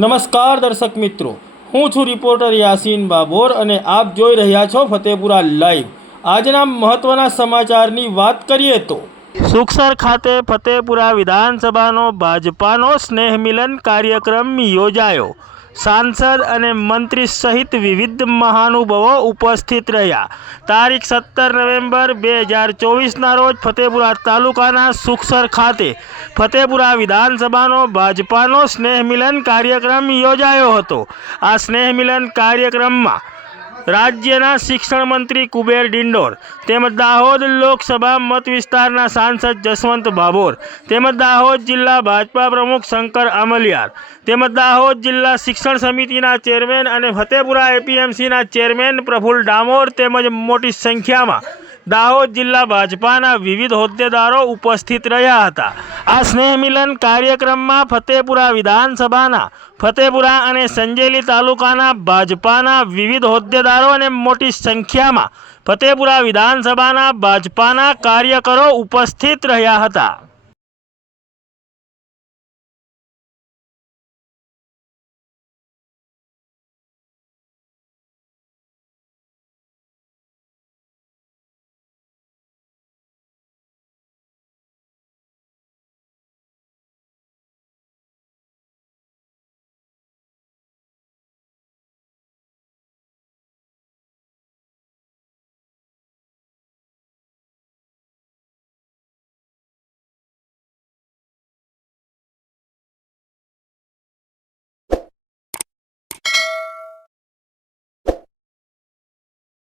નમસ્કાર દર્શક મિત્રો, હું છું રિપોર્ટર યાસીન બાબોર અને આપ જોઈ રહ્યા છો ફતેપુરા લાઈવ। આજના મહત્વના સમાચારની વાત કરીએ તો સુખસર ખાતે ફતેપુરા વિધાનસભાનો ભાજપાનો સ્નેહ મિલન કાર્યક્રમ યોજાયો। सांसद અને મંત્રી સહિત વિવિધ મહાનુભાવો ઉપસ્થિત રહ્યા। તારીખ 17 નવેમ્બર 2024ના રોજ ફતેપુરા તાલુકાના સુખસર ખાતે ફતેપુરા વિધાનસભાનો ભાજપાનો સ્નેહ મિલન કાર્યક્રમ યોજાયો હતો। આ સ્નેહ મિલન કાર્યક્રમમાં રાજ્યના શિક્ષણ મંત્રી કુબેર ડિંડોર તેમજ દાહોદ લોકસભા મત વિસ્તારના સાંસદ જસવંત ભાભોર તેમજ દાહોદ જિલ્લા ભાજપા પ્રમુખ શંકર આમલિયાર તેમજ દાહોદ જિલ્લા શિક્ષણ સમિતિના ચેરમેન અને ફતેપુરા એપીએમસીના ચેરમેન પ્રફુલ્લ ડામોર તેમજ મોટી સંખ્યામાં દાહોદ જિલ્લા ભાજપાના વિવિધ હોદ્દેદારો ઉપસ્થિત રહ્યા હતા। આ સ્નેહ મિલન કાર્યક્રમમાં ફતેપુરા વિધાનસભાના ફતેપુરા અને સંજેલી તાલુકાના ભાજપાના વિવિધ હોદ્દેદારો અને મોટી સંખ્યામાં ફતેપુરા વિધાનસભાના ભાજપાના કાર્યકરો ઉપસ્થિત રહ્યા હતા।